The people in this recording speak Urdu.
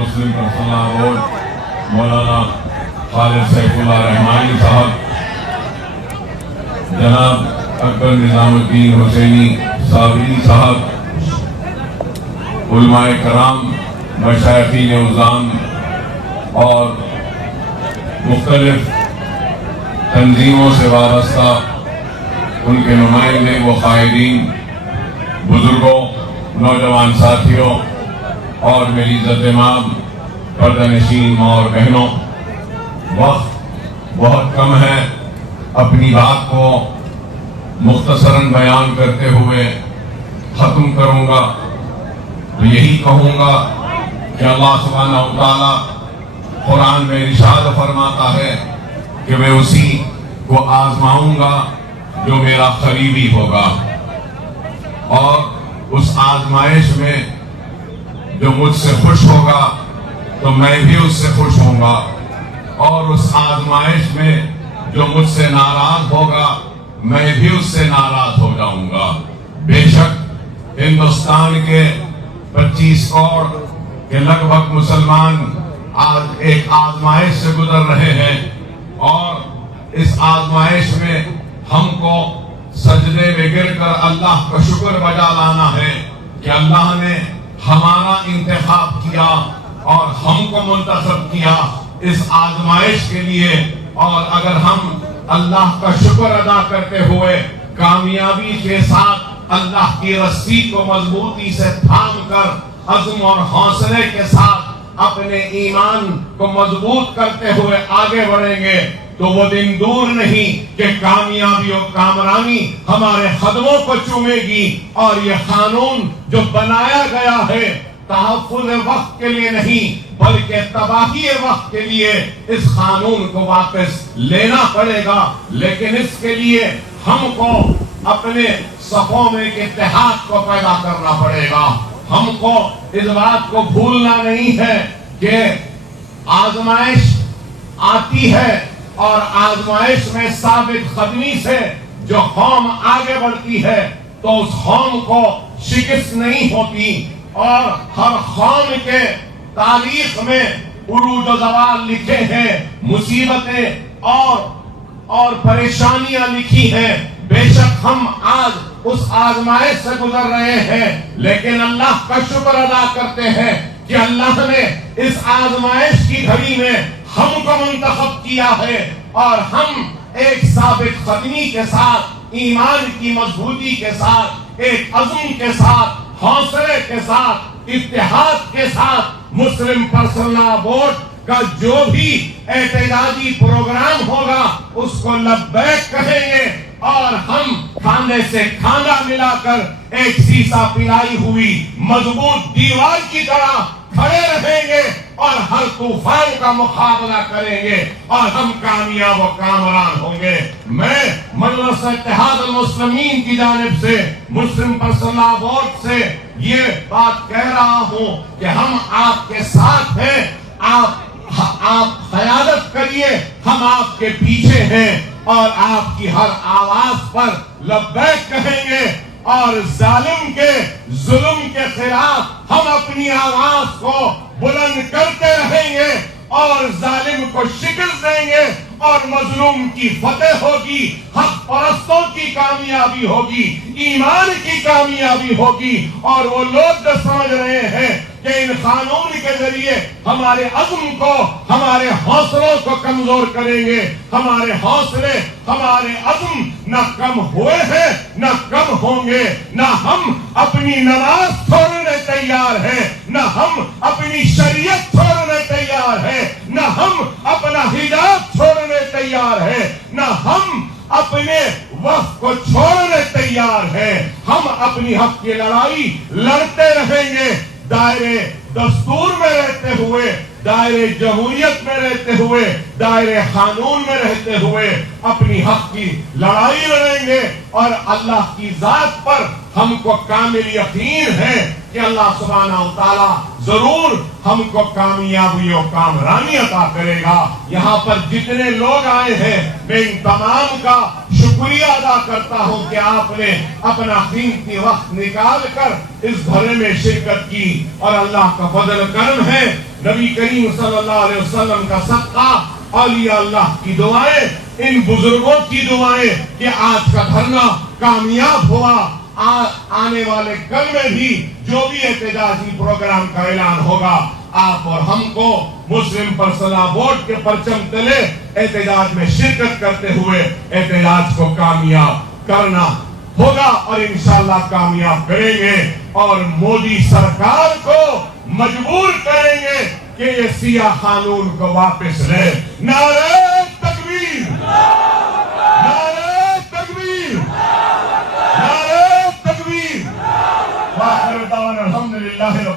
مسلم پرسنل اوارڈ مولانا خالد سیف اللہ رحمانی صاحب، جناب اکبر نظام الدین حسینی صابری صاحب، علماء کرام، مشائخین عظام اور مختلف تنظیموں سے وابستہ ان کے نمائندے و قائدین، بزرگوں، نوجوان ساتھیوں اور میری عزت مآب پردہ نشین ماں اور بہنوں، وقت بہت کم ہے، اپنی بات کو مختصراً بیان کرتے ہوئے ختم کروں گا تو یہی کہوں گا کہ اللہ سبحانہ و تعالیٰ قرآن میں ارشاد فرماتا ہے کہ میں اسی کو آزماؤں گا جو میرا قریبی ہوگا، اور اس آزمائش میں جو مجھ سے خوش ہوگا تو میں بھی اس سے خوش ہوں گا، اور اس آزمائش میں جو مجھ سے ناراض ہوگا میں بھی اس سے ناراض ہو جاؤں گا۔ بے شک ہندوستان کے 25 کروڑ کے لگ بھگ مسلمان آج ایک آزمائش سے گزر رہے ہیں، اور اس آزمائش میں ہم کو سجدے میں گر کر اللہ کا شکر بجا لانا ہے کہ اللہ نے ہمارا انتخاب کیا اور ہم کو منتخب کیا اس آزمائش کے لیے، اور اگر ہم اللہ کا شکر ادا کرتے ہوئے کامیابی کے ساتھ اللہ کی رسی کو مضبوطی سے تھام کر عزم اور حوصلے کے ساتھ اپنے ایمان کو مضبوط کرتے ہوئے آگے بڑھیں گے تو وہ دن دور نہیں کہ کامیابی اور کامرانی ہمارے قدموں کو چومے گی، اور یہ قانون جو بنایا گیا ہے تحفظ وقت کے لیے نہیں بلکہ تباہی وقت کے لیے، اس قانون کو واپس لینا پڑے گا، لیکن اس کے لیے ہم کو اپنے صفوں میں ایک اتحاد کو پیدا کرنا پڑے گا۔ ہم کو اس بات کو بھولنا نہیں ہے کہ آزمائش آتی ہے، اور آزمائش میں ثابت قدمی سے جو قوم آگے بڑھتی ہے تو اس قوم کو شکست نہیں ہوتی، اور ہر قوم کے تاریخ میں عروج و زوال لکھے ہیں، مصیبتیں اور پریشانیاں لکھی ہیں۔ بے شک ہم آج اس آزمائش سے گزر رہے ہیں، لیکن اللہ کا شکر ادا کرتے ہیں کہ اللہ نے اس آزمائش کی گھڑی میں ہم کو منتخب کیا ہے، اور ہم ایک ثابت قدمی کے ساتھ، ایمان کی مضبوطی کے ساتھ، ایک عزم کے ساتھ، حوصلے کے ساتھ، اتحاد کے ساتھ مسلم پرسنل بورڈ کا جو بھی احتجاجی پروگرام ہوگا اس کو لبیک کہیں گے، اور ہم کھانے سے کھانا ملا کر ایک سیسا پلائی ہوئی مضبوط دیوار کی طرح کھڑے رہیں گے، اور ہر طوفان کا مقابلہ کریں گے، اور ہم کامیاب و کامران ہوں گے۔ میں مجلس اتحاد المسلمین کی جانب سے، مسلم پرسنل بورڈ سے یہ بات کہہ رہا ہوں کہ ہم آپ کے ساتھ ہیں، آپ قیادت کریے، ہم آپ کے پیچھے ہیں، اور آپ کی ہر آواز پر لبیک کہیں گے، اور ظالم کے ظلم کے خلاف ہم اپنی آواز کو بلند کرتے رہیں گے، اور ظالم کو شکست دیں گے، اور مظلوم کی فتح ہوگی، حق پرستوں کی کامیابی ہوگی، ایمان کی کامیابی ہوگی۔ اور وہ لوگ جو سمجھ رہے ہیں کہ ان قانون کے ذریعے ہمارے عزم کو، ہمارے حوصلوں کو کمزور کریں گے، ہمارے حوصلے، ہمارے عزم نہ کم ہوئے ہیں نہ کم ہوں گے، نہ ہم اپنی نماز چھوڑنے تیار ہیں، نہ ہم اپنی شریعت چھوڑنے تیار ہیں، نہ ہم اپنا حجاب چھوڑنے تیار ہیں، نہ ہم اپنے وقت کو چھوڑنے تیار ہیں۔ ہم اپنی حق کی لڑائی لڑتے رہیں گے، دائرے دستور میں رہتے ہوئے، دائرے جمہوریت میں رہتے ہوئے، دائرے قانون میں رہتے ہوئے اپنی حق کی لڑائی لڑیں گے، اور اللہ کی ذات پر ہم کو کامل یقین ہے کہ اللہ سبحانہ و تعالیٰ ضرور ہم کو کامیابی و کامرانی عطا کرے گا۔ یہاں پر جتنے لوگ آئے ہیں میں ان تمام کا شکر شکریہ ادا کرتا ہوں کہ آپ نے اپنا قیمتی وقت نکال کر اس دھرنے میں شرکت کی، اور اللہ کا فضل کرم ہے، نبی کریم صلی اللہ علیہ وسلم کا صدقہ، اولیاء اللہ کی دعائیں، ان بزرگوں کی دعائیں کہ آج کا دھرنا کامیاب ہوا۔ آنے والے کل میں بھی جو بھی احتجاجی پروگرام کا اعلان ہوگا، آپ اور ہم کو مسلم پرسنل بورڈ کے پرچم تلے احتجاج میں شرکت کرتے ہوئے احتجاج کو کامیاب کرنا ہوگا، اور انشاءاللہ کامیاب کریں گے، اور مودی سرکار کو مجبور کریں گے کہ یہ سیاہ قانون کو واپس لے۔ نعرہ تکبیر، نعرہ تکبیر، نعرہ تکبیر، وآخر دعوانا الحمدللہ۔